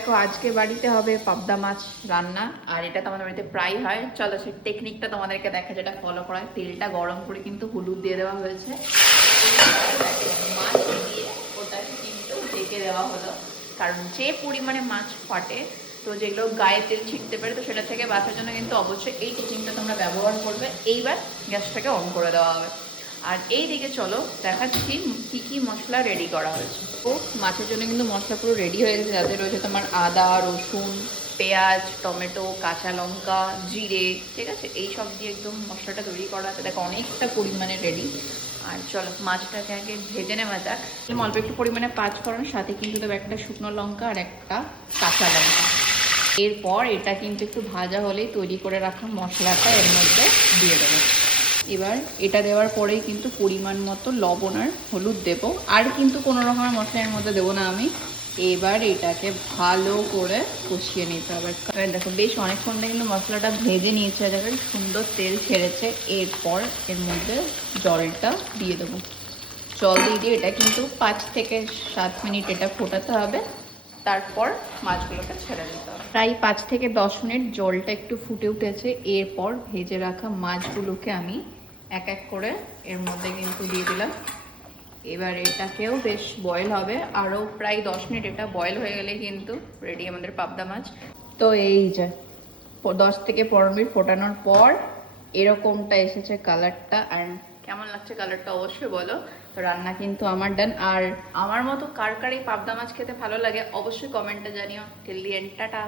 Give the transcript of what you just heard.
দেখো আজকে বাড়িতে হবে পাবদা মাছ রান্না, আর এটা তো আমাদের বাড়িতে প্রায় হয়। চলো সেই টেকনিকটা তোমাদেরকে দেখা, যেটা ফলো করা হয়। তেলটা গরম করে কিন্তু হলুদ দিয়ে দেওয়া হয়েছে, মাছ দিয়ে ওটাকে কিন্তু ঢেকে দেওয়া হলো। কারণ যে পরিমাণে মাছ ফাটে, তো যেগুলো গায়ে তেল ছিটতে পারে, তো সেটা থেকে বাঁচার জন্য কিন্তু অবশ্যই এই টেকনিকটা তোমরা ব্যবহার করবে। এইবার গ্যাসটাকে অন করে দেওয়া হবে। আর এই দিকে চলো দেখাচ্ছি কি কি মশলা রেডি করা হয়েছে। তো মাছের জন্য কিন্তু মশলা পুরো রেডি হয়ে গেছে, যাতে রয়েছে তোমার আদা, রসুন, পেঁয়াজ, টমেটো, কাঁচা লঙ্কা, জিরে, ঠিক আছে, এই সব দিয়ে একদম মশলাটা তৈরি করা আছে। দেখো অনেকটা পরিমাণে রেডি। আর চলো মাছটাকে আগে ভেজে নেওয়া যাক। অল্প একটু পরিমাণে পাঁচফোড়ন, সাথে কিন্তু দেবো একটা শুকনো লঙ্কা আর একটা কাঁচা লঙ্কা। এরপর এটা কিন্তু একটু ভাজা হলেই তৈরি করে রাখা মশলাটা এর মধ্যে দিয়ে দেবো। এবার এটা দেওয়ার পরেই কিন্তু পরিমাণ মতো লবণ আর হলুদ দেবো, আর কিন্তু কোনো রকমের মশলা এর মধ্যে দেবো না আমি। এবার এটাকে ভালো করে কষিয়ে নিতে হবে। দেখো বেশ অনেকক্ষণ কিন্তু মশলাটা ভেজে নিয়েছে, দেখো সুন্দর তেল ছেড়েছে। এরপর এর মধ্যে জলটা দিয়ে দেবো। জল দিয়ে এটা কিন্তু 5 থেকে 7 মিনিট এটা ফোটাতে হবে। তারপর মাছগুলোকে ছেড়ে দিতে হবে। প্রায় 5 থেকে 10 মিনিট জলটা একটু ফুটে উঠেছে। এরপর ভেজে রাখা মাছগুলোকে আমি এক এক করে এর মধ্যে কিন্তু দিয়ে দিলাম। এবার এটাকেও বেশ বয়েল হবে, আরও প্রায় 10 মিনিট এটা বয়েল হয়ে গেলে কিন্তু রেডি আমাদের পাবদা মাছ। তো এই যে 10 থেকে 15 মিনিট ফোটানোর পর এরকমটা এসেছে কালারটা। আর কেমন লাগছে কালারটা অবশ্যই বলো। তো রান্না কিন্তু আমার ডান। আর আমার মতো কার কার এই পাবদা মাছ খেতে ভালো লাগে অবশ্যই কমেন্টে জানিও। Till the end, tata.